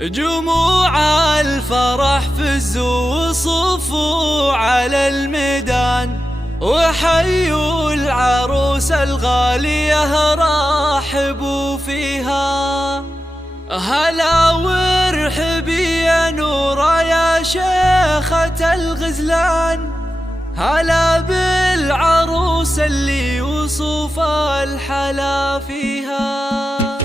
جموع الفرح فزوا وصفوا على الميدان، وحيوا العروس الغالية رحبوا فيها. هلا وارحبي يا نورة يا شيخة الغزلان، هلا بالعروس اللي وصف الحلا فيها.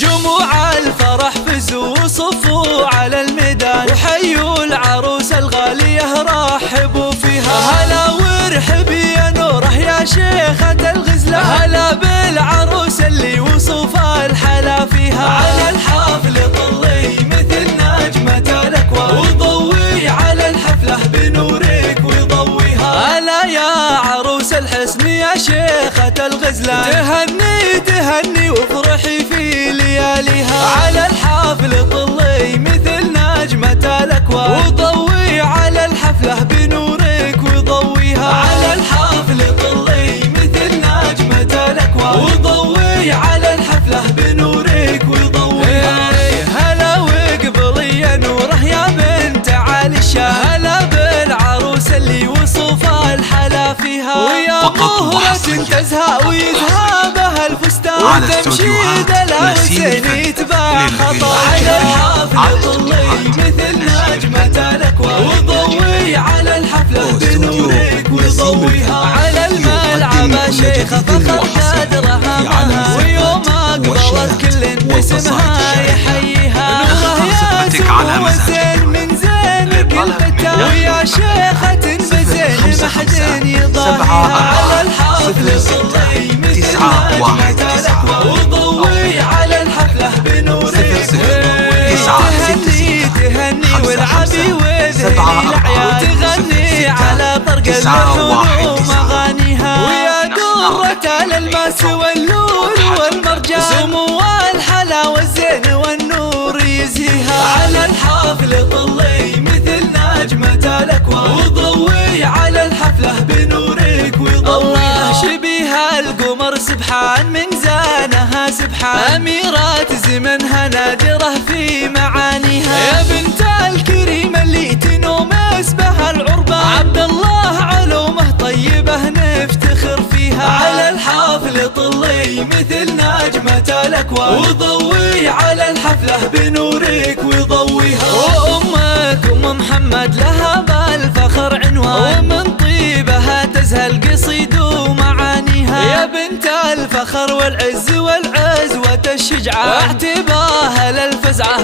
جموع الفرح فزوا وصفوا على الميدان، وحيوا العروس الغالية رحبوا فيها. هلا وارحبي يا نوره يا شيخة الغزلان، هلا بالعروس اللي وصف الحلا فيها. على الحفل طلي مثل نجمة الأكوان، وضوي على الحفلة بنورك وضويها. هلا يا عروس الحسن يا شيخة الغزلان، تهني تهني وافرحي في لياليها. على الحفل طلي مثل نجمة الأكوان، وضوي على الحفلة بنورك وضويها. على الحفل طلي مثل نجمة الأكوان، وضوي على الحفلة بنورك وضويها. هلا وقبلي يا نوره يا بنت علي الشاه، هلا بالعروس اللي وصف الحلا فيها. ويا مهرة تزهى ويزهى بها الفستان، وتمشي دلها وزين يتباع خطا. على الحفل طلي مثل نجمة الأكوان، وضوي على الحفلة بنورك وضويها. على الملعب شيخة فخر قدرها معها، ويوم أقبلت كل باسمها يحييها. نورها يا سمو وزين من زينك الفتاة، ويا شيخة بزين محد يضاهيها. على الحفل طلي مثل نجمة الأكوان، وضوي على الحفلة بنورك تهني تهني والعبي وذهني العيال، وتغني على طرق اللحون ومغانيها. ويا درة الألماس واللول والمرجان، سمو الحلا والزين والنور يزهيها. على الحفل طلي مثل نجمة الأكوان، وضوي على الحفلة بنورك وضويها. الله شبيها القمر سبحان من زانها سبحان، أميرات زمنها نادرة في معانيها. يا بنت الكريم اللي تنوم اسمها العربان، عبد الله علومه طيبة نفتخر فيها. على الحفل طلي مثل نجمة الأكوان، وضوي على الحفلة بنورك وضويها. وأمك أم محمد لها بالفخر عنوان، ومن طيبها تزهى القصيد ومعانيها. يا بنت الفخر والعز والعزوة الشجعان، اعتباها للفزعة